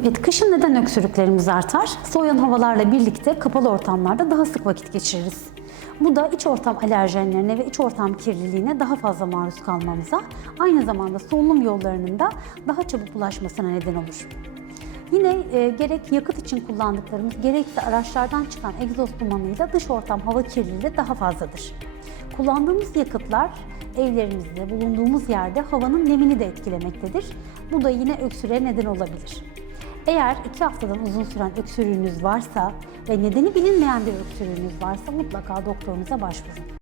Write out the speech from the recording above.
Evet, kışın neden öksürüklerimiz artar? Soğuyan havalarla birlikte kapalı ortamlarda daha sık vakit geçiririz. Bu da iç ortam alerjenlerine ve iç ortam kirliliğine daha fazla maruz kalmamıza, aynı zamanda solunum yollarının da daha çabuk bulaşmasına neden olur. Yine gerek yakıt için kullandıklarımız, gerekse araçlardan çıkan egzoz dumanıyla dış ortam hava kirliliği de daha fazladır. Kullandığımız yakıtlar evlerimizde, bulunduğumuz yerde havanın nemini de etkilemektedir. Bu da yine öksürüğe neden olabilir. Eğer 2 haftadan uzun süren öksürüğünüz varsa ve nedeni bilinmeyen bir öksürüğünüz varsa mutlaka doktorunuza başvurun.